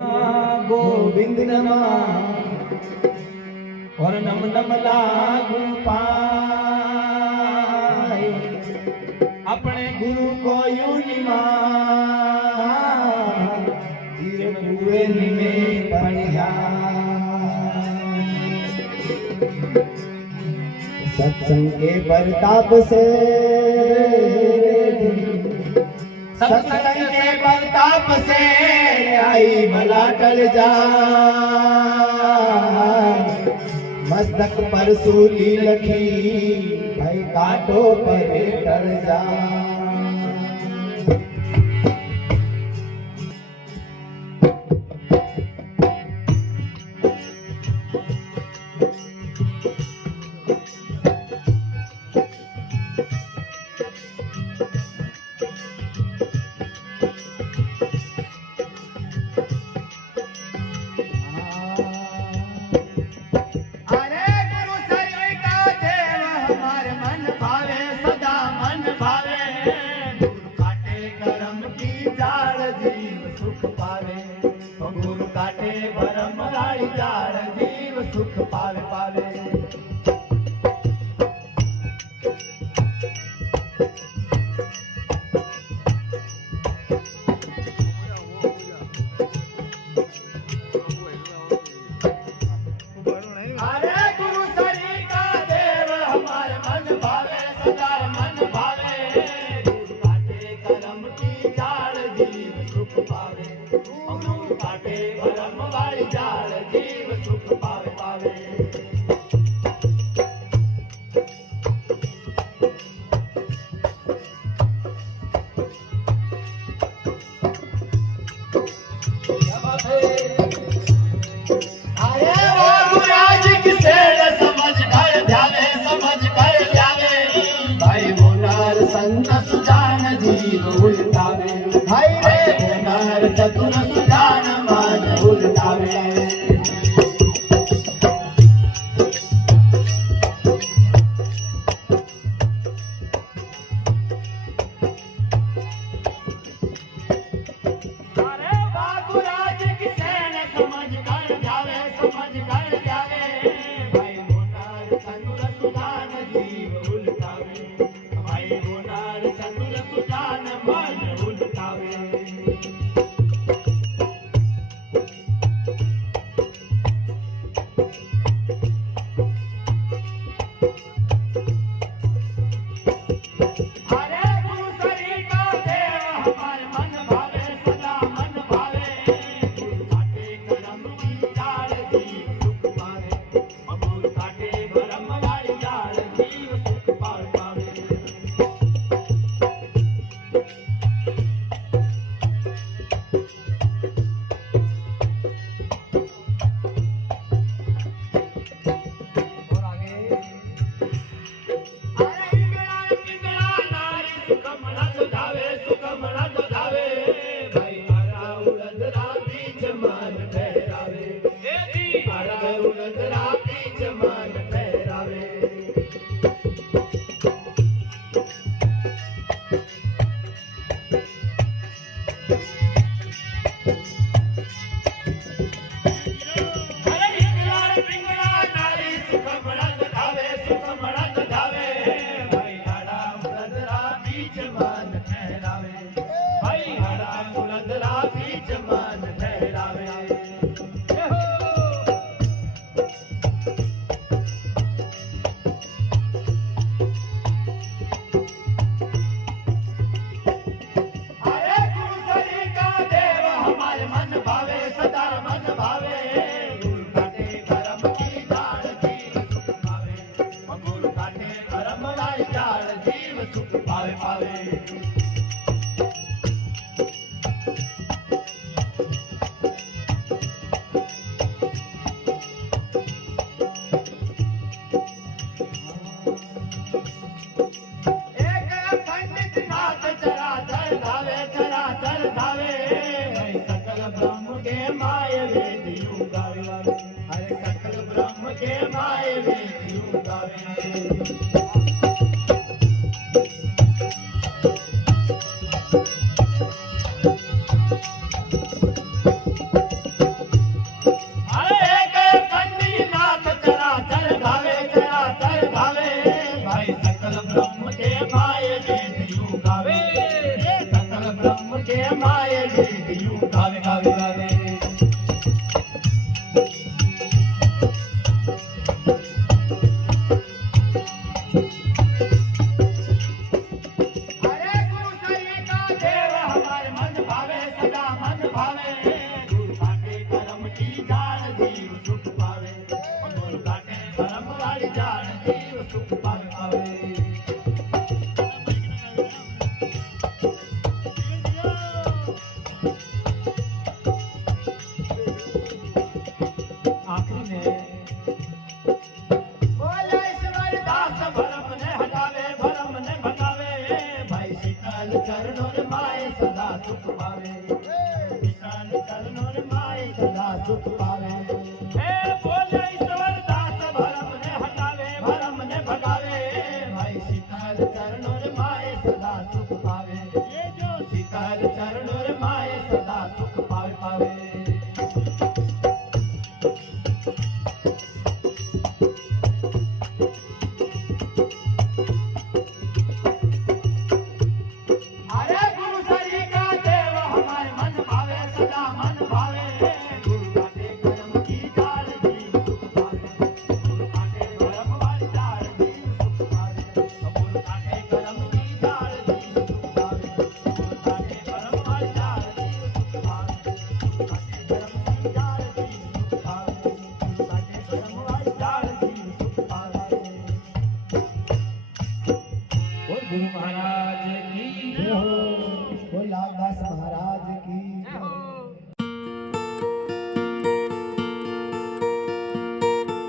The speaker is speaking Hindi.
गोविंद नमा और नम नम लागू पाए अपने गुरु को यूनिमा धीरे कुए निमे पढ़िया सत्संग के प्रताप से सत्संग के प्रताप से आई भला टल जा मस्तक पर सूली लखी भाई काटो पर टल जा सुख पावे पावे अरे गुरु सरी का देव हमारे मन भावे सदा मन भावे गुरु काटे करम की जाड़ जीव सुख पावे गुरु काटे भरम वाली जाड़ जीव सुख पावे पावे संत सुजान जीव उल्टावे भाई रे होनार चतुर सुजान मान उल्टावे अरे बाबूराज की सेन समझ कर जावे भाई होनार चतुर सुजान जीव उल्टावे चतुर सुजान मन उल्टावे सुख पावे